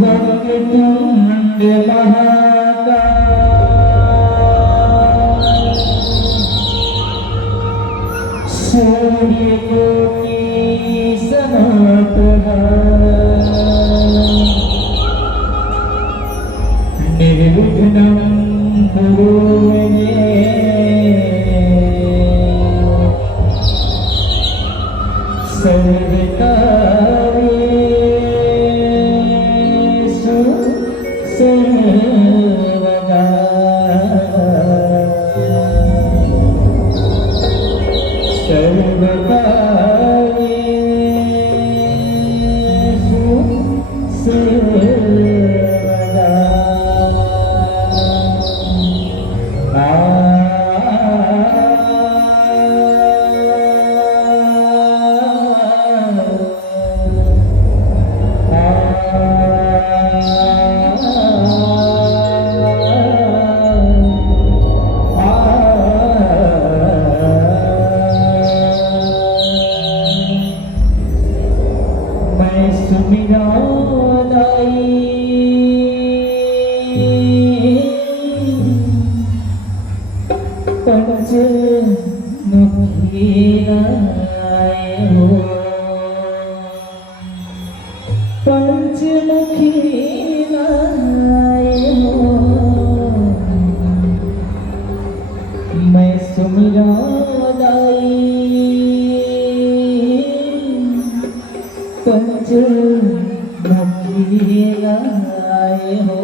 वक्रतुंड महाकाय सूर्यकोटि समप्रभा निर्विघ्नं कुरु मे सर्वकार्येषु सर्वदा सर्वकार्येषु सर्वदा पंचमुखी राय हो पंचमुखी राय हो मैं सुमिरा पंचमुखी राय हो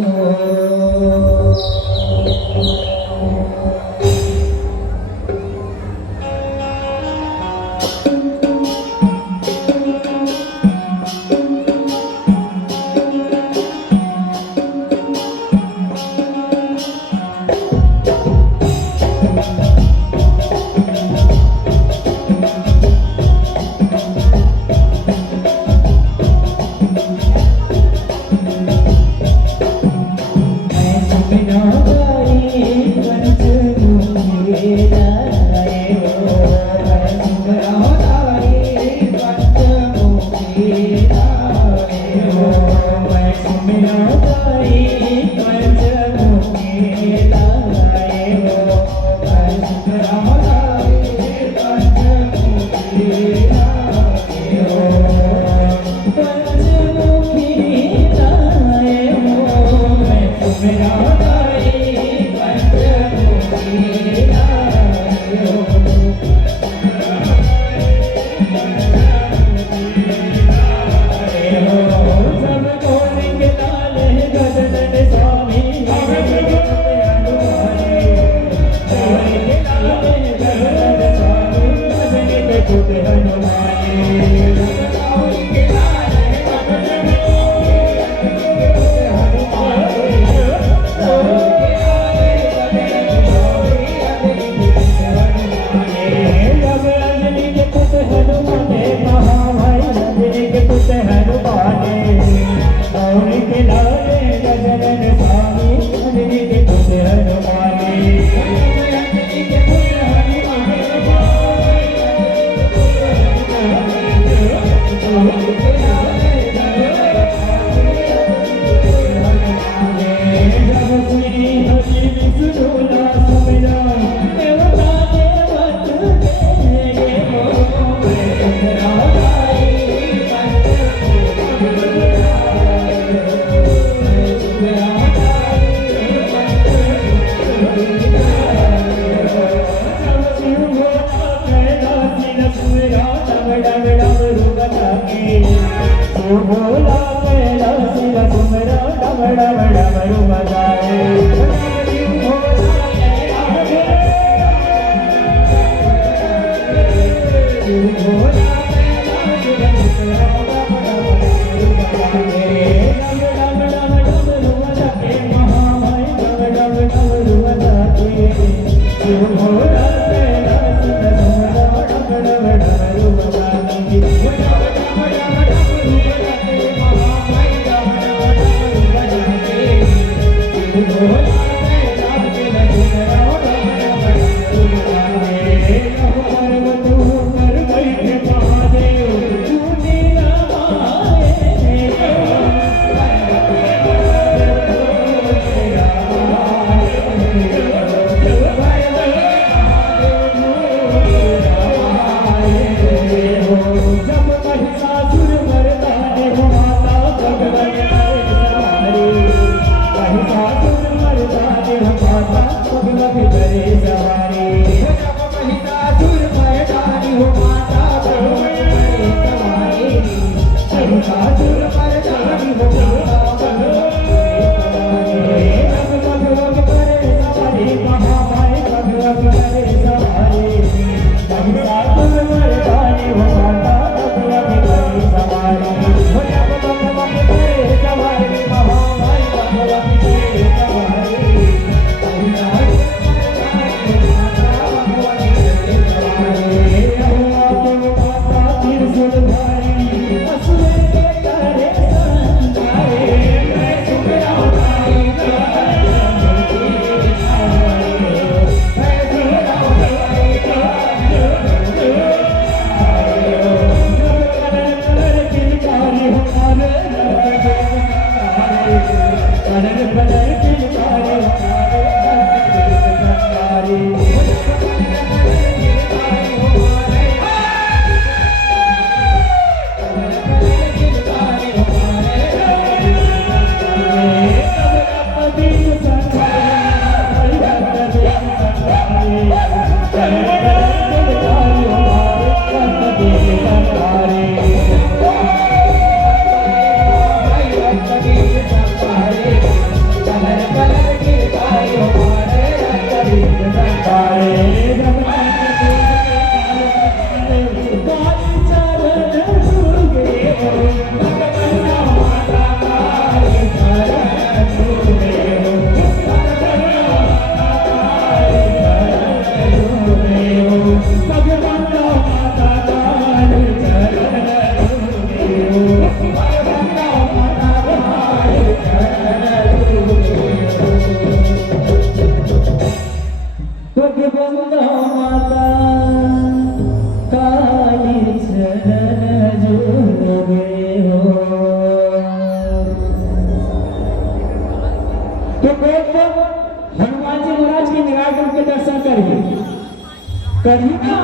कभी ना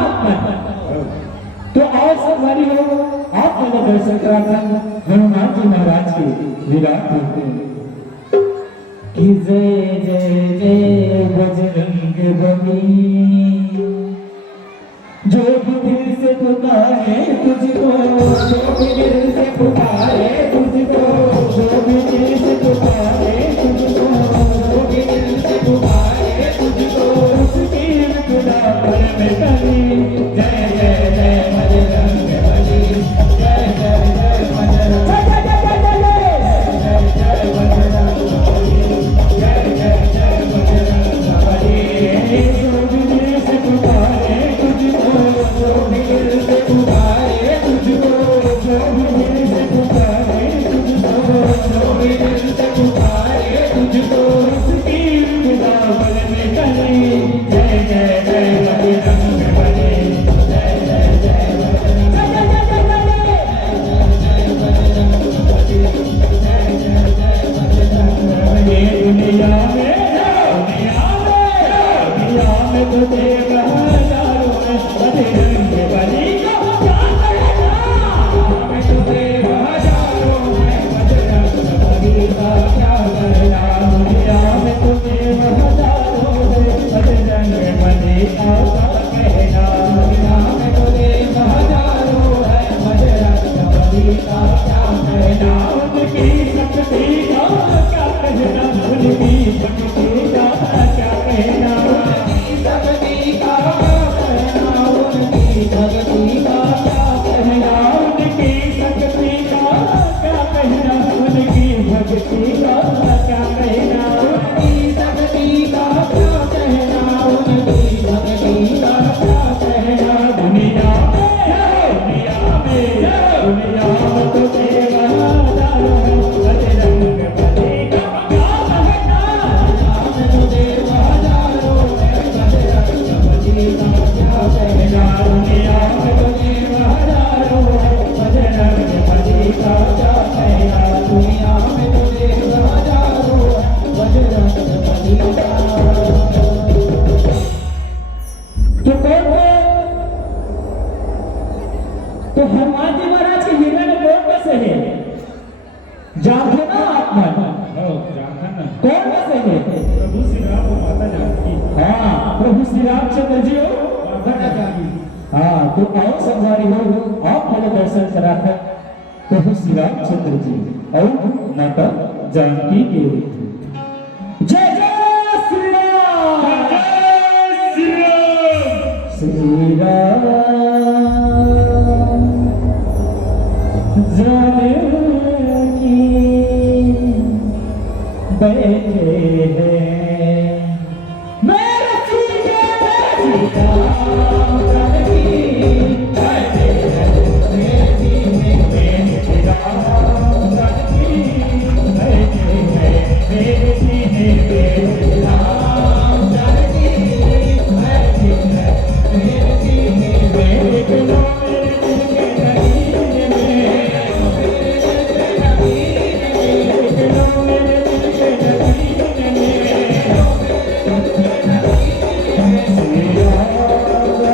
तो और सब हरी हो आप मैंने दर्शन करा था हनुमान जी महाराज के विराट रूप में कि जय जय जय बजरंग बली जो भी दिल से पुकारे तुझको जो भी दिल से पुकारे तुझको जो भी दिल से पुकारे तुझको जो भी दिल से पुकारे तुझको उसकी खुदा पर में कली जय जय जय बजरंग बली जय जय जय बजरंग तो हनुमान जी महाराज के हिरण कौन में से है? जानते ना आप मन? जानता ना। कौन में से है? प्रभु श्री राम और माता जानकी। हाँ, प्रभु श्री रामचंद्र जी हो माता जानकी। हाँ, तो आओ संसारी हो आप मेरे दर्शन करा कर प्रभु श्री रामचंद्र जी और माता जानकी के जय जय श्री राम। जय श्री राम। श्री राम जानकी बैठे हैं मेरे सीने में सीता जानकी बैठे हैं मेरे सीने में सीता जानकी बैठे हैं मेरे सीने में सीता जानकी बैठे हैं मेरे सीने में बिना मेरे दिल के नगीने में मेरे दिल के नगीने में बिना मेरे दिल के नगीने में श्री राम जानकी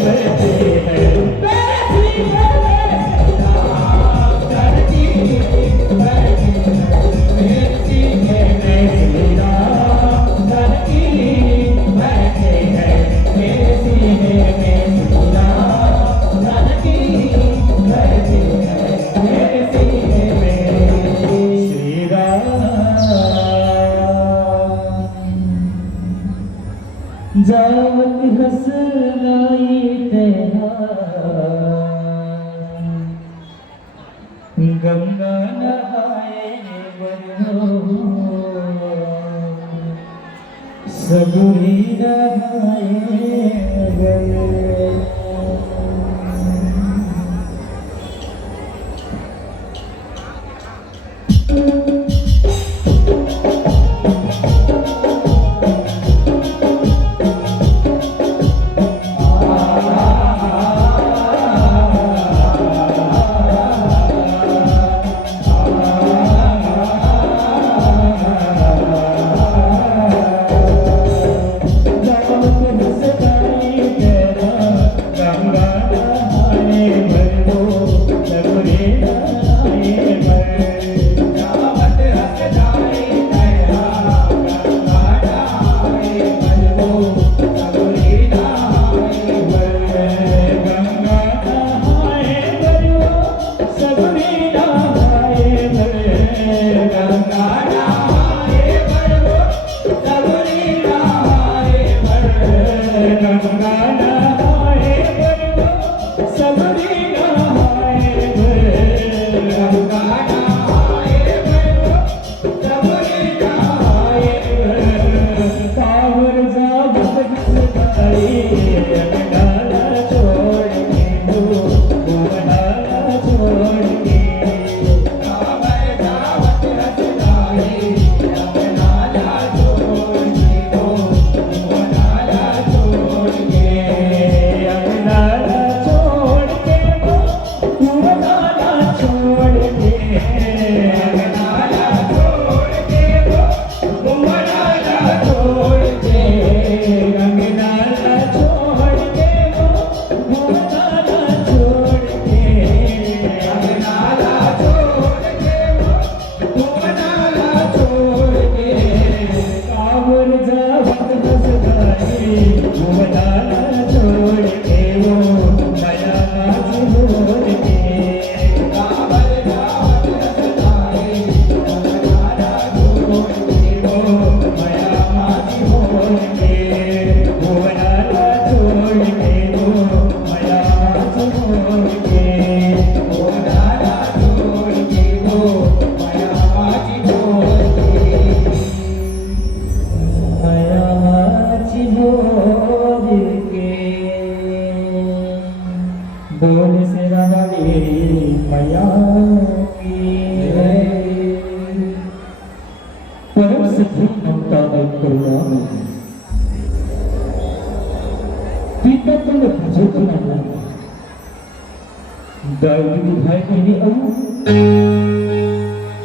बैठे हैं मेरे सीने में राम जानकी बैठे हैं मेरे सीने में श्री राम जानकी बैठे हैं मेरे सीने में श्री राम जानकी बैठे हैं मेरे सीने में श्री राम जावत हसनाई तेरा गंगा नहाए बनो सगुरी नहाए गए बोल से रवि मैया की परम सखी ममता में करुणा में पिता तुम भजो तुम्हारा दाई भाई बहनी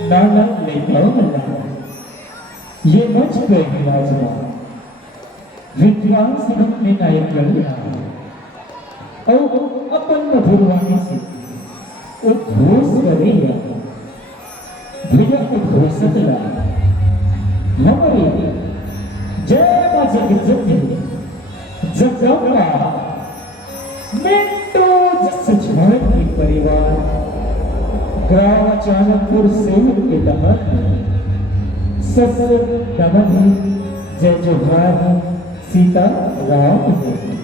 नाना लेता मल्ला ये मंच पे विराजमान विद्वान सदन में नायक कर और अपन मधुरवाणी से उद्घोष करेगा भैया उद्घोषत ला हमारे जय मां जगत जगदम्बा मिंटो जिस झड़ की परिवार ग्राम चाणकपुर सेवर के दमन सस दमन जय जोहार सीता राम है।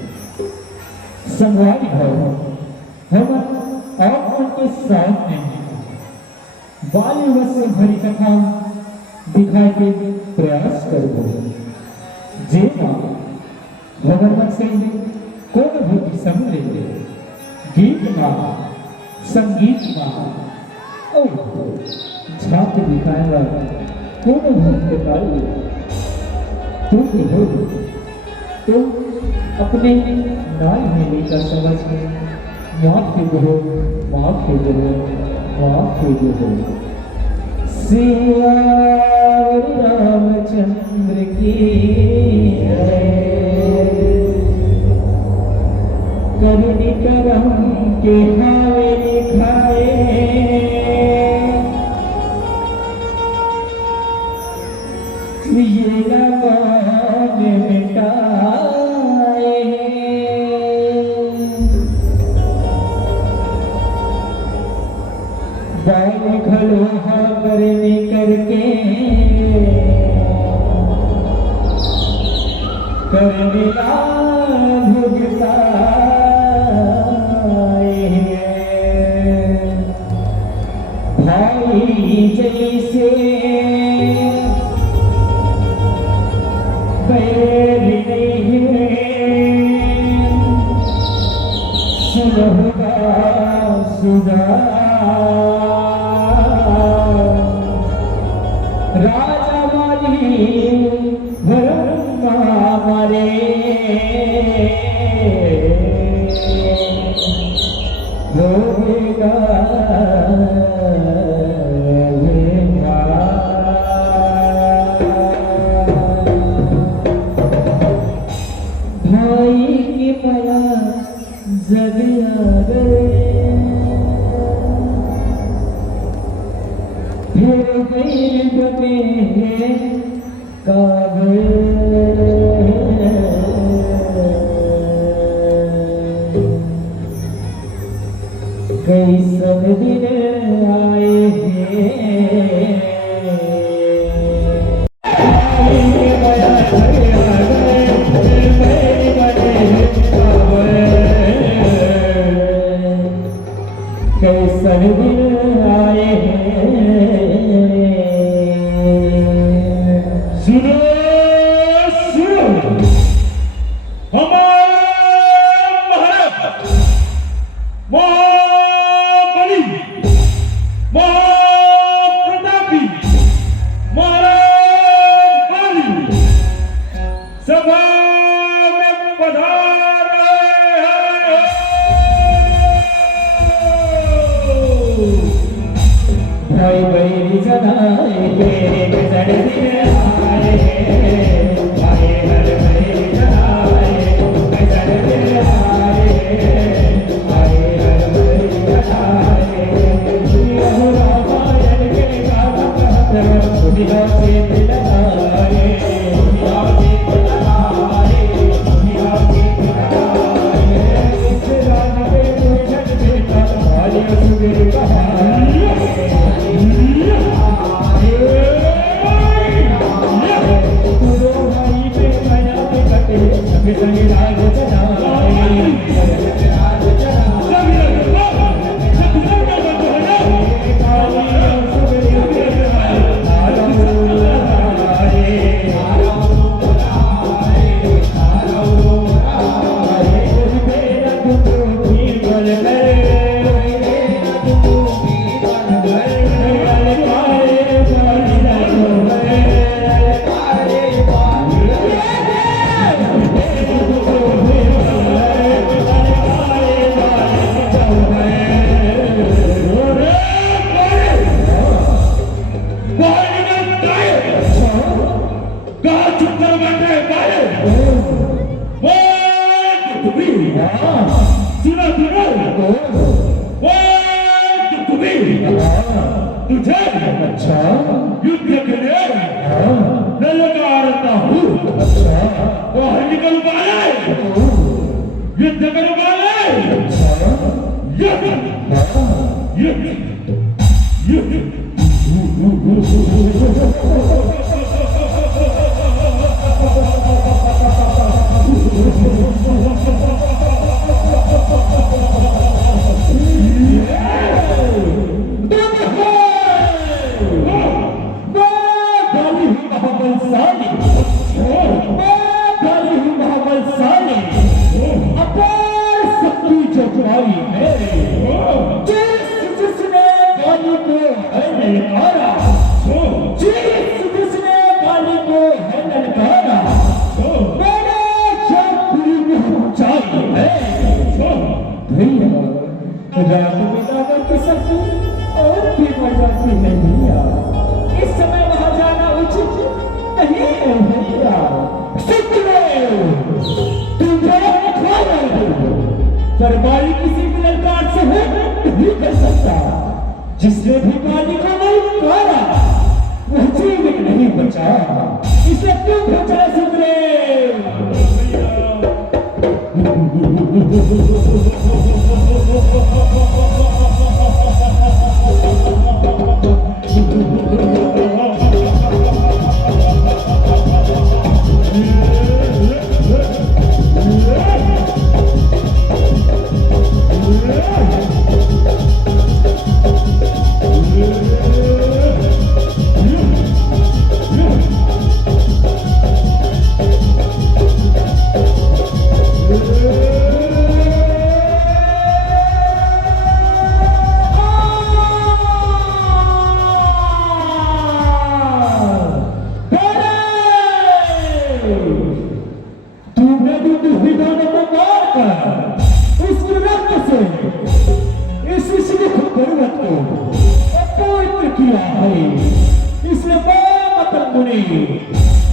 संगवारी हो हम आप उनके सामने बालीवुड से भरी कथा दिखाई के प्रयास करो जे मां भगवान से कोण भी समझे गीत मां संगीत मां ओ छाप दिखाएगा कोण भी पाई तुम हो तुम अपने नाई में लेकर समझ में माफी दो माफी दो माफी दो सिया रामचंद्र की करनी करम के हावे खाए ये रावण मिटाए बाल खलोहा करने करके करने भुगता भाई जैसे बैर नहीं सुलहुगा सुधा राजा वाली ब्रह्मा मरे होगा भाई की माया जगिया गए फिर बैर बने काबे कई सब दिन आए हैं कैसन दिन आए हैं सुनो सुनो हमारा महाराज महाबली महाप्रतापी महाराज बली सभा में पधारे हैं भाई बैरी जनाए तेरे गजर दिन आए भाई हर बैरी जनाए गजर दिन आए भाई हर बैरी जनाए यह रामायण के गाथा कहत दुनिया से दिलाए दुनिया से दिलाए दुनिया से दिलाए इस राज के दुल्हन बेटा वाली सुबह कहाए तुझे अच्छा युद्ध के लिए मैं लगा हूँ बाहर निकल पाए युद्ध कर पाए युद्ध युद्ध युद्ध रात बिताकर के सकती और भी मजा भी है भैया। इस समय वहां जाना उचित नहीं है भैया। तुम खा रहे हो पर बाली किसी भी ललकार से नहीं कर सकता। जिसने भी बाली को नहीं मारा वह जीवित नहीं बचा। इसे क्यों बचा सुग्रीव?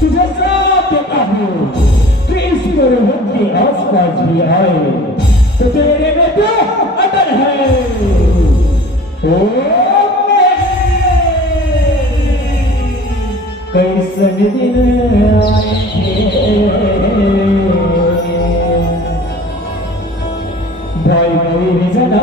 तुझे श्राप देता हूँ कि इस पर्वत के आसपास भी आए तो तेरे में तो अटल है। ओ कैसन दिन भाई मेरी जना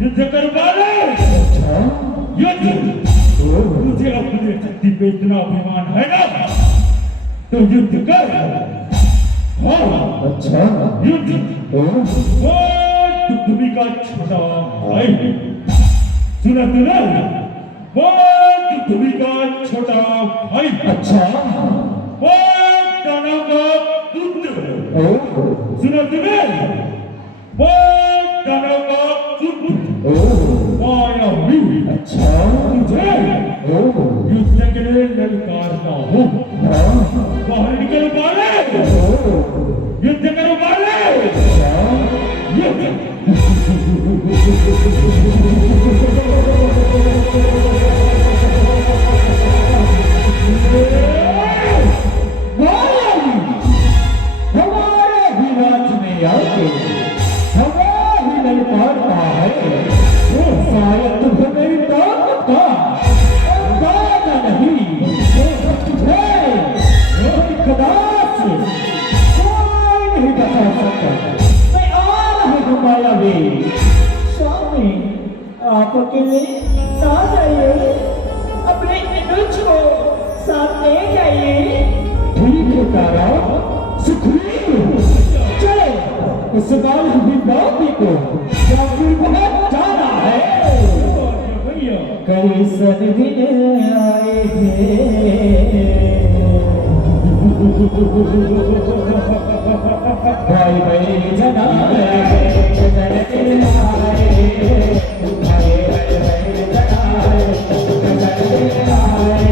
युद्ध कर वाले युद्ध। मुझे अपने शक्ति पे इतना अभिमान है ना तो युद्ध कर। हाँ अच्छा युद्ध। तुम्ही का छोटा भाई सुना तुम्ही का छोटा भाई। अच्छा दानव का पुत्र सुना तुम्हें दानव का पुत्र मायावी। अच्छा तुझे युद्ध के लिए ललकारता हूँ। बाहर निकल वाले युद्ध करो वाले युद्ध। हमारे भी राज्य में आके हमारी ललकारता है। शायद तुम्हें मेरी ताकत का अंदाजा नहीं। कदाच कोई नहीं बचा सकता। मैं आ रहा हूँ मायावी। स्वामी आप अकेले ना जाइए, अपने अनुज को साथ ले जाइए। ठीक है तारा सुखरीव चलो इस बार भी बापी को या फिर बहुत जाना है। कई दिन आए थे भाई भाई जनाए गजल दिलाए भाई भाई जनाए गजल दिलाए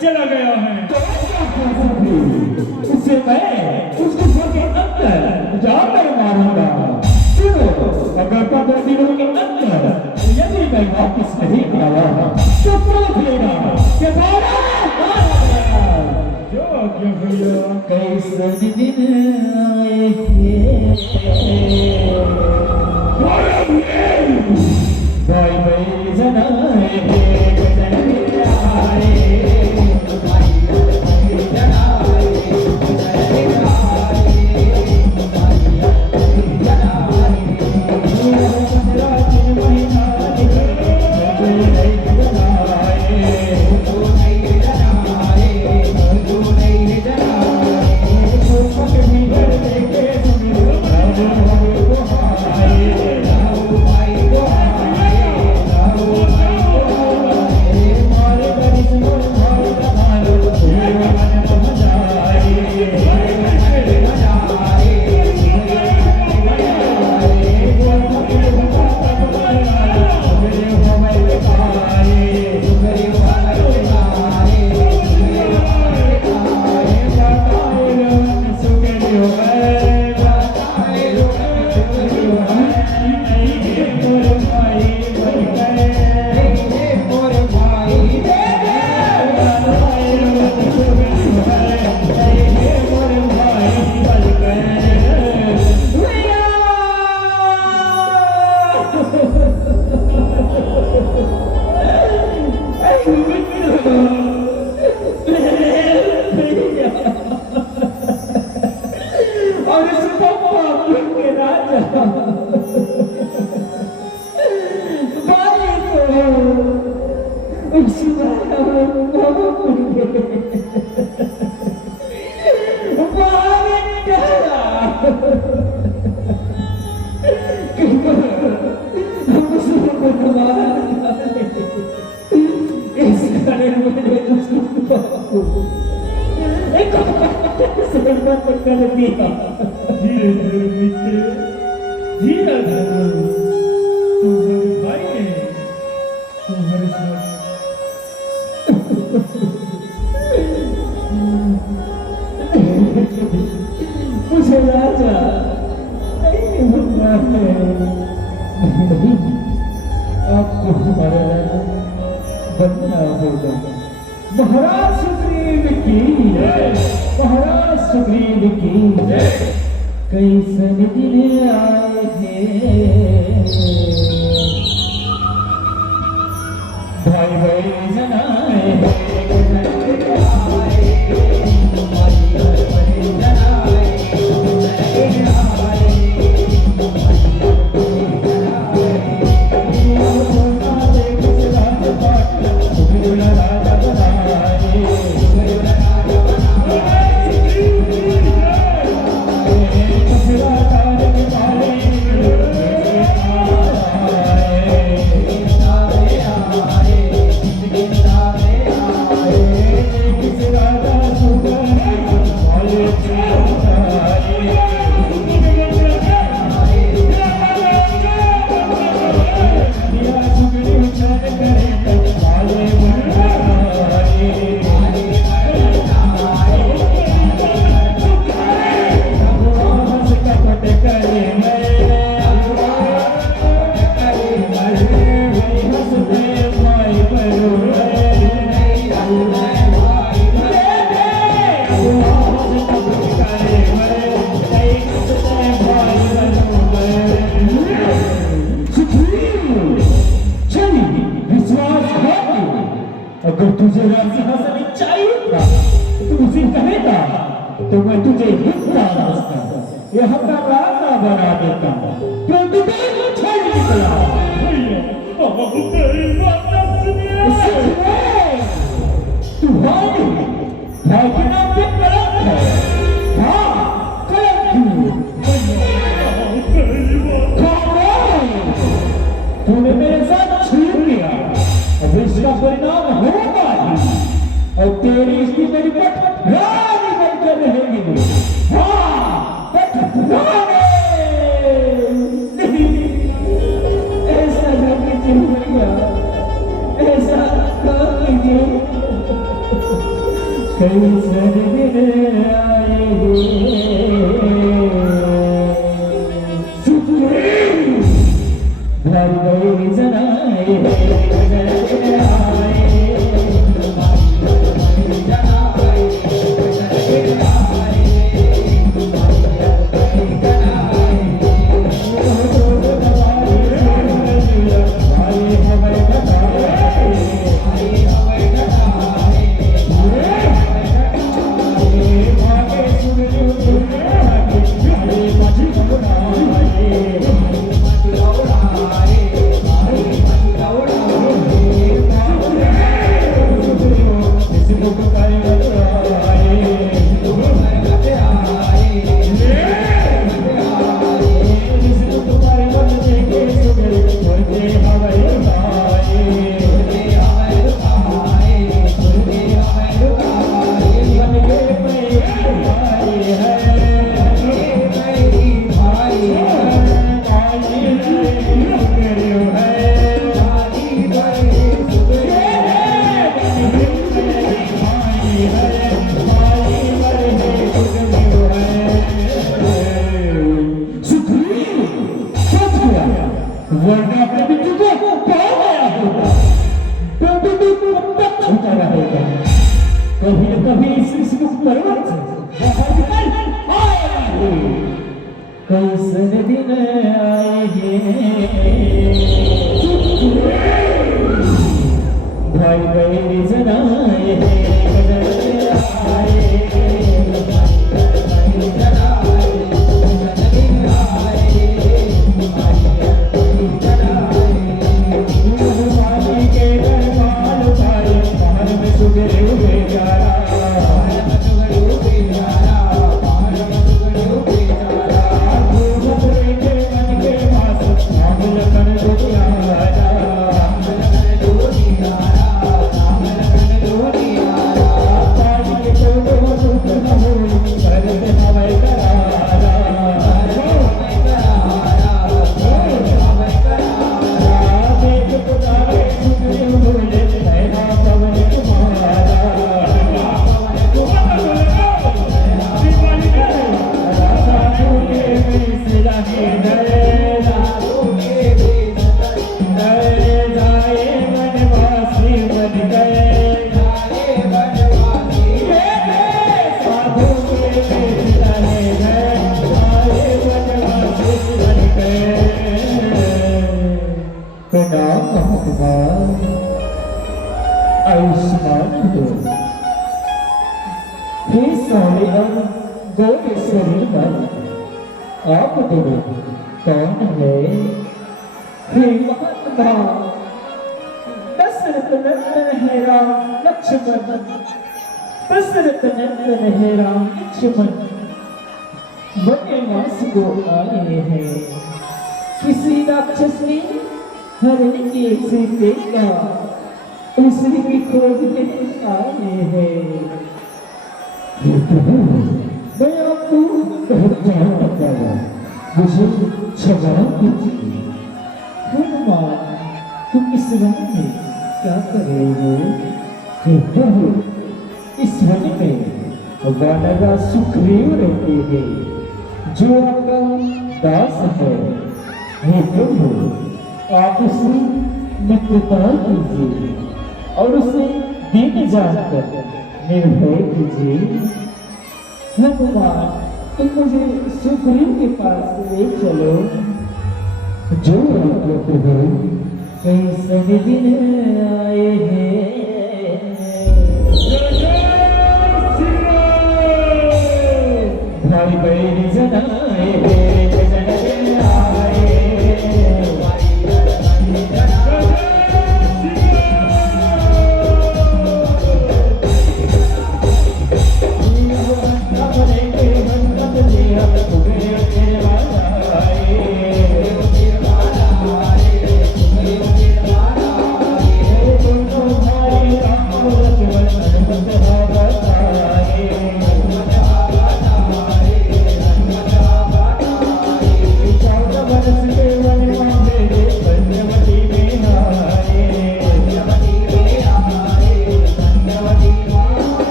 चला गया है। उससे मैं उस गुफा के अंदर जाकर मारूंगा। सुनो, अगर 15 दिनों के अंदर यदि मैं वापस नहीं आया तो सोच लेना कि बारा जो आज्ञा भैया। कैसे दिन आए थे भाई भाई जनाए गजल आए धीरे धीरे मित्र, धीरे धीरे तुम्हारे भाई ने तुम्हारे साथ मुझे राजा नहीं बनना है। आपको हमारा राजा बनना होगा। महाराज सुग्रीव की महाराज सुग्रीव की कैसे दिन आए थे भाई भाई जनाए Thank you. तुझे सिंहासन चाहिए था, तू उसे कहेगा तो मैं तुझे हिस्सा यहाँ का राजा बना देता, परंतु तू छोड़ निकला। अब तेरी बात न सुनिए। तू भाई भाई के नाम पे कलंक है। हाँ कलंक तूने मेरे साथ छीन लिया, अब इसका परिणाम होगा ही, और तेरी इसकी मेरी पट रानी बनकर रहेगी। हाँ पट रानी नहीं, ऐसा न कीजिए भैया, ऐसा न कीजिए। कई दिन आए जनाए वरना अपने बिट्टू को पार गया होगा, परंतु तू कब तक छूटा रहेगा? कभी न कभी इस पर्वत कैसन दिन आएंगे भाई बहन जनाए आयुष्मान हो हे सोने और गोरे शरीर पर आप दोनों कौन है? हे महात्मा दशरथ नंदन है राम लक्ष्मण, दशरथ नंदन है राम लक्ष्मण वनवास को आए हैं। किसी राक्षस ने हरण किए से देखा, उसी की खोज में आए हैं। मैं आपको कहता हूँ मुझे क्षमा कीजिए। हनुमान तुम इस वन में क्या कर रहे हो? कहता हूँ इस वन में वानरा सुग्रीव रहते हैं जो आपका दास है। हे प्रभु आप उसे मित्रता कीजिए और उसे दीन जानकर निर्भय कीजिए। भगवान तुम मुझे सुग्रीव के पास ले चलो। जो प्रभु कई सभी दिन आए हैं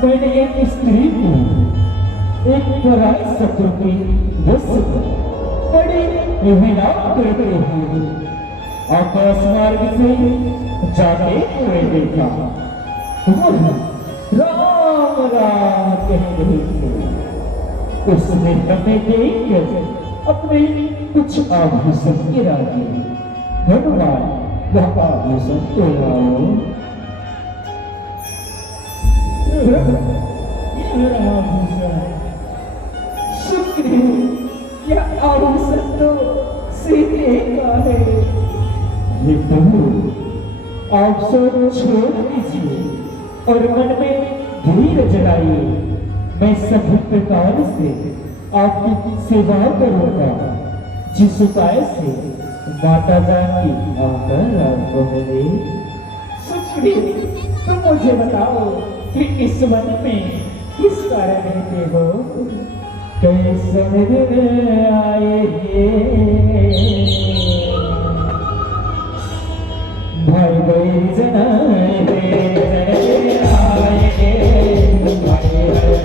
मैंने एक स्त्री को एक पराई शत्रु की बस बड़ी हिलाप करते हुए आकाश मार्ग से जाते हुए देखा। राम राम कह रही थी। उसने हमें देखकर अपने कुछ आभूषण गिरा दिए। भगवान वह आभूषण तो लाओ। शुक्रिया, यह आभूषण तो सीधे का है। ये प्रभु आप सब छोड़ दीजिए और मन में धीरज जलाइए। मैं सभी प्रकार से आपकी सेवा करूंगा, जिस उपाय से माता जानकी आकर आपको मिले। शुक्रिया, तुम मुझे बताओ कि इस वन में किस कारण रहते हो? कैसे आएंगे भाई भाई जनाएंगे आएंगे भाई भाई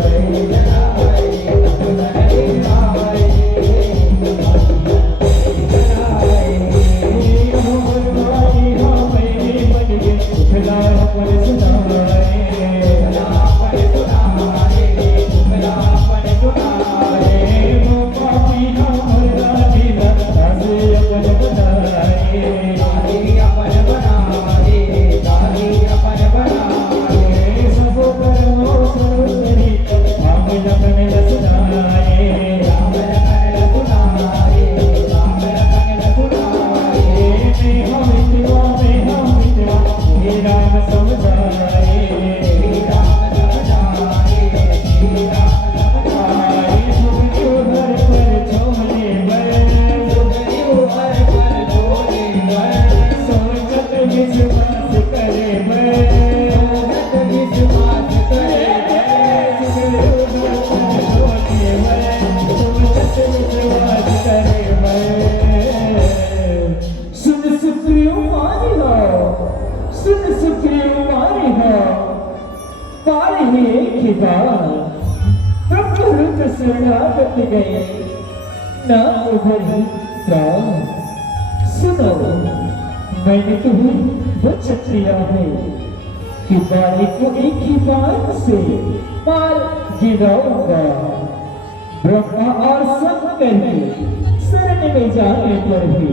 सुनो, मैंने तुम्हें वचन दिया है कि बाली को एक ही बार से मार गिराऊंगा। ब्रह्मा और शंकर के शरण में जाने पर भी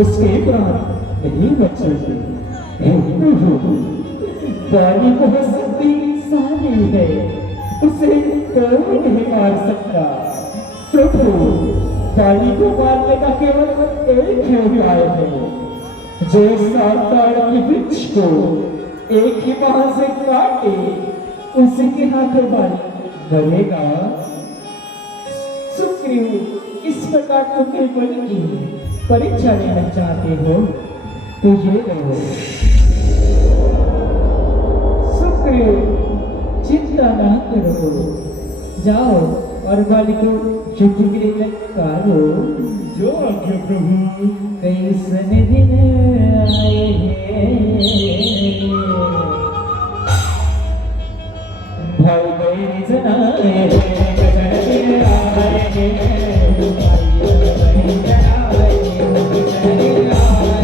उसके बाद यही वचन बाली बहुत शक्तिशाली है, उसे कोई नहीं मार सकता। प्रभु, बाली को मारने का केवल एक ही उपाय है, जो साताड़ के वृक्ष को एक ही बाण से काटे, उसी के हाथों बाली मरेगा। सुग्रीव, इस प्रकार तुम के बल की परीक्षा लेना चाहते हो तो ये लो। सुग्रीव, चिंता ना करो, जाओ और बाली को युद्ध के लिए ललकारो। जो आज्ञा प्रभु। कैसन दिन आए भाई भाई जनाए कैसन दिन आए भाई जनाए कैसन दिन आए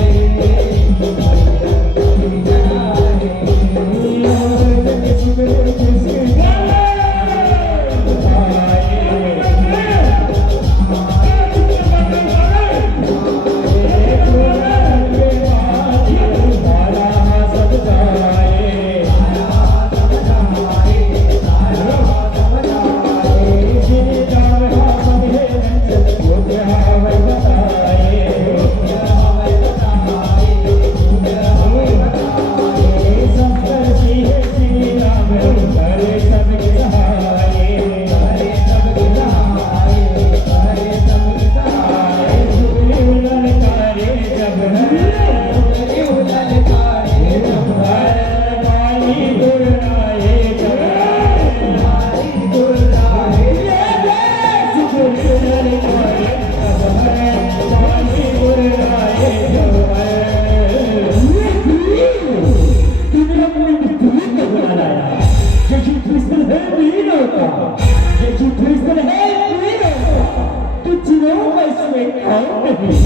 सुनो मैं इसमें खाऊं नहीं,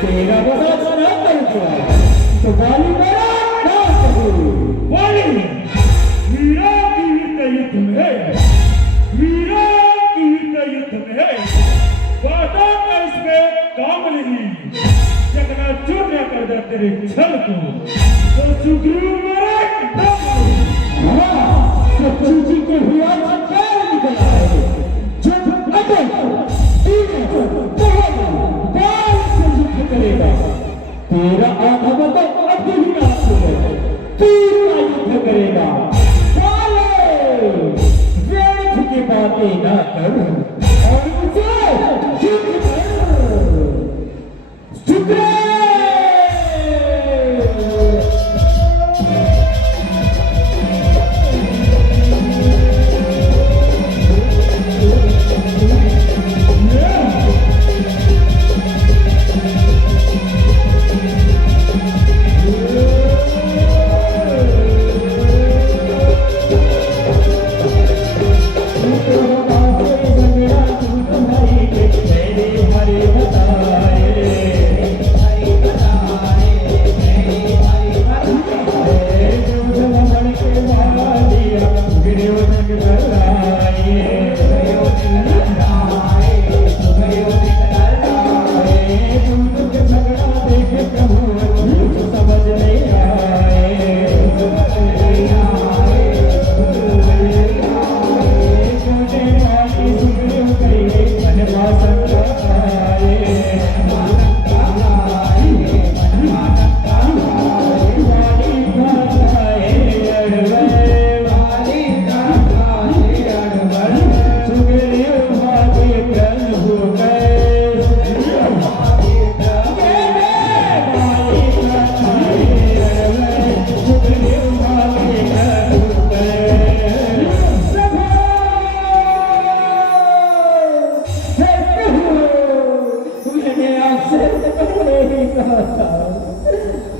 तेरा बड़ा सुना कर दिया तो गाली मेरा ना कहो। वाली वीरा की युद्ध में, वीरा की युद्ध में वादा का इसमें काम नहीं, जगना चूर कर दे तेरे छल को तो सुग्रीव मेरे हाँ, तो चूची के हुआ क्या निकला है जो अटल करेगा तेरा आधा बता अब भी ना तीर युद्ध करेगा व्यर्थ की बातें ना करो और मुझे युद्ध करो। सुग्रीव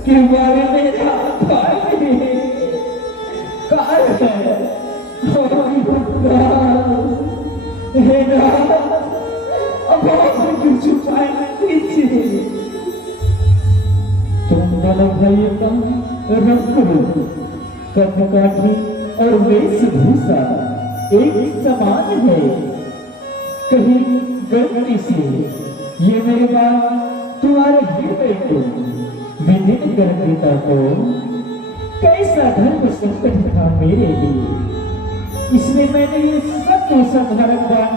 कि बारे मेरा भाई काल है हे ना अब आप छुपाए दीजिए तुम दोनों भाई का रंग कदकाठी और वेशभूषा एक समान है, कहीं गलती से ये मेरे बात तुम्हारे हृदय को विदित कर देता तो कैसा धर्म संकट था मेरे लिए, इसलिए मैंने ये सब साधारण बात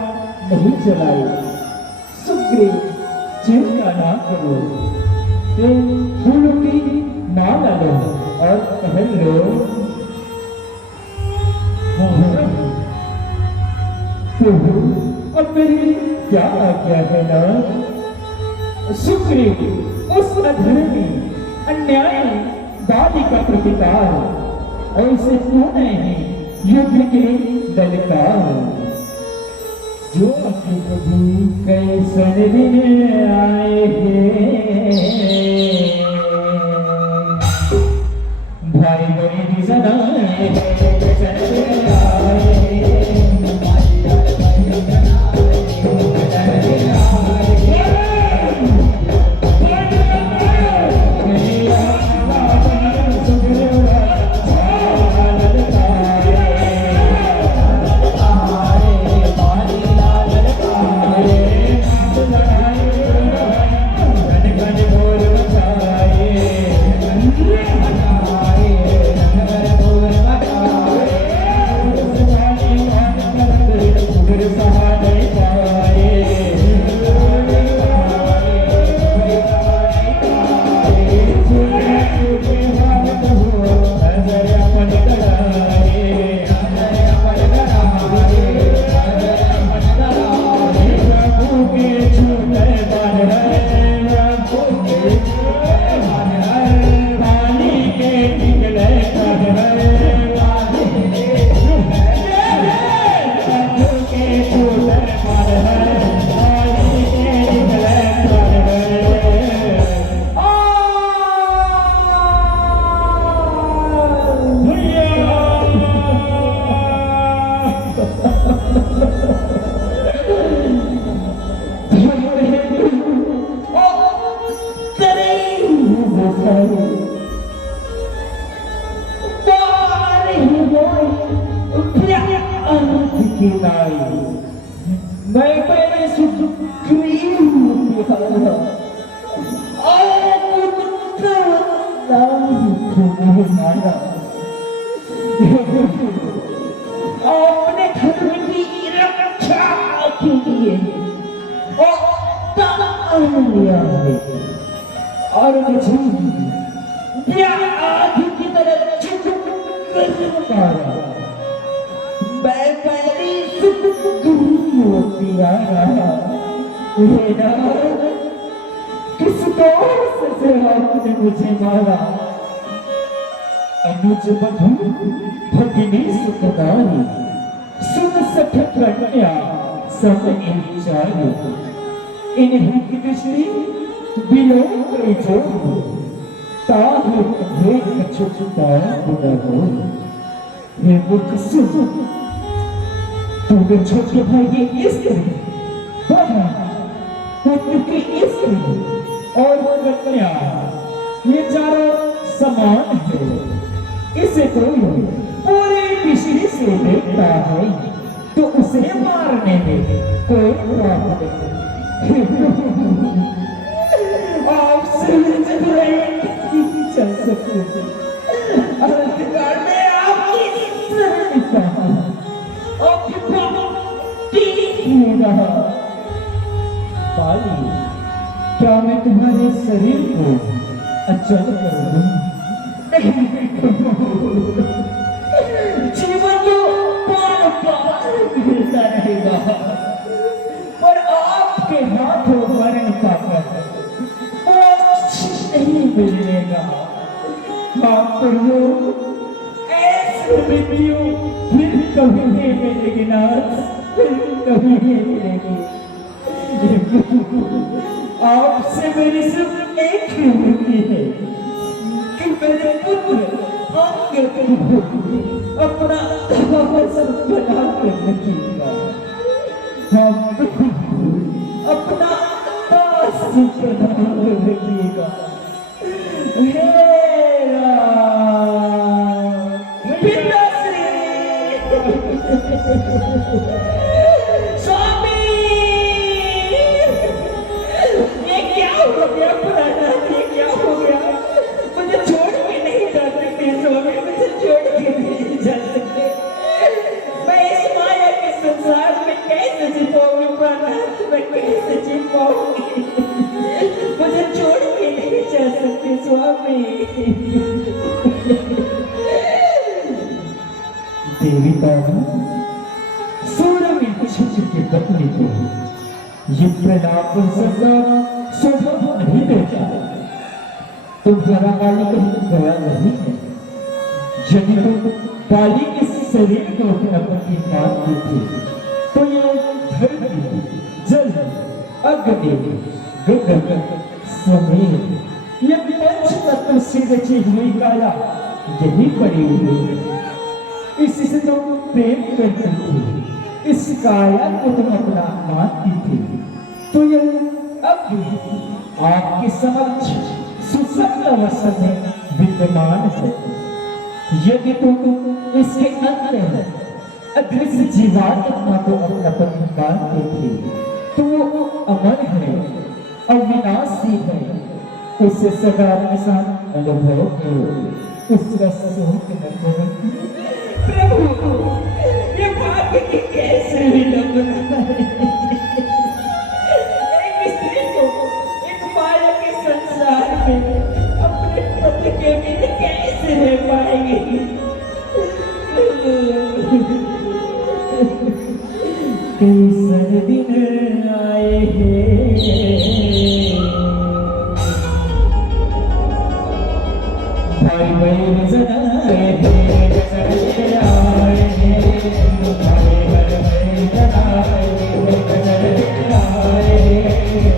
नहीं चलाई। सुग्रीव चिंता ना करो, ये फूलों की माला लो और पहन लो। अब मेरी क्या आज्ञा है ना? सुग्रीव उस अधर्मी अन्यायी दादी का प्रतिकार और इसे सुने ही युद्ध के ललकार जो अपने प्रभु कैसन दिन आए हैं भाई बड़ी सदाए कैसन दिन आए करूं की नाई मैं पहले सुक्रीम बिहारा और कुत्ता मारा अपने धर्म की रक्षा के लिए लिया है और मुझे आदि की तरह चुप कर पाया मैं पहली किस दोस्त से आपने मुझे मारा अनुज बधू भगिनी सुखदारी सुन सठ कन्या सब इंचारी इन्हीं की दृष्टि बिलो कोई जो ताहु भेद कछुता बुरा हो हे मुख सुन तूने छोटे भाई की स्त्री पुत्र की स्त्री और कन्या ये चारों समान है इसे कोई पूरे दृष्टि से देखता है तो उसे मारने में कोई बात नहीं आपसे चल सकते अंधकार में आपकी पाली क्या मैं तुम्हारे शरीर को अचल कर दूं? जीवन तो बार मिलता रहेगा पर आपके हाथों मरण पाकर नहीं मिलेगा। माफ करो ऐसी मृत्यु फिर कभी नहीं मिलेगी नाथ, फिर कभी नहीं मिलेगी। आपसे मेरी सिर्फ एक ही विनती है कि मेरे पुत्र अंगद को अपना सब बना कर रखिएगा, अपना दास बना कर रखिएगा। स्वामी ये क्या हो गया पुराना, ये क्या हो गया? मुझे छोड़ के नहीं जा सकते स्वामी, मुझे छोड़ के नहीं जा सकते। मैं इस माया के संसार में कैसे जी पाऊंगी पुराना, मैं कैसे जी पाऊंगी? मुझे छोड़ के नहीं जा सकते स्वामी। देवी पावन की पत्नी को ये प्रलाप शोभा नहीं देता, तुम्हारा काली कहीं गया नहीं है। यदि तुम काली के शरीर को अपना पति मानती थी तो ये धरती जल अग्नि गंगा समेत ये पंच तत्व से रची हुई काया यही पड़ी हुई है। इसी से तुम प्रेम करती थी, इस काया को तुम अपना मानती थी, तो यह अब भी आपके समक्ष सुसंग अवस्था में विद्यमान है। यदि तुम इसके अंदर अदृश्य जीवात्मा को अपना पति मानते थे तो वो अमर है, अविनाशी है, उसे सदा के साथ अनुभव करो, उसका सुख न करो। प्रभु ये भाग्य की कैसे विडंबना है। एक स्त्री को एक माया के संसार में अपने पति के बिना कैसे रह पाएगी? कैसे दिन आए हैं भाई बहन जनाए हैं, जैसे आए हैं भाई बहन जनाए हैं, जैसे आए हैं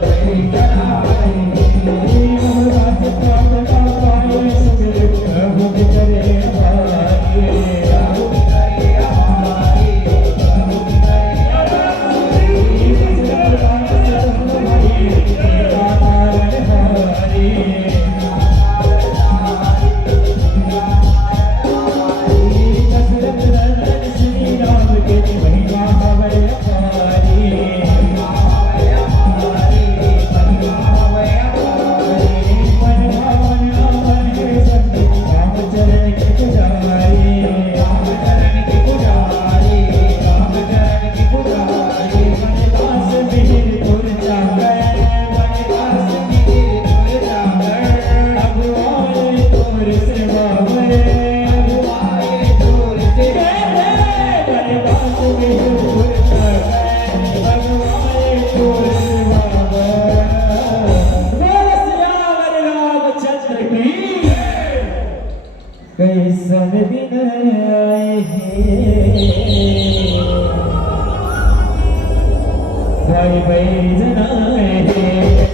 भाई जनाए हैं। और रात का पाए सुबह प्रभु करे हमारे, प्रभु करे हमारे, प्रभु करे हमारे। जना है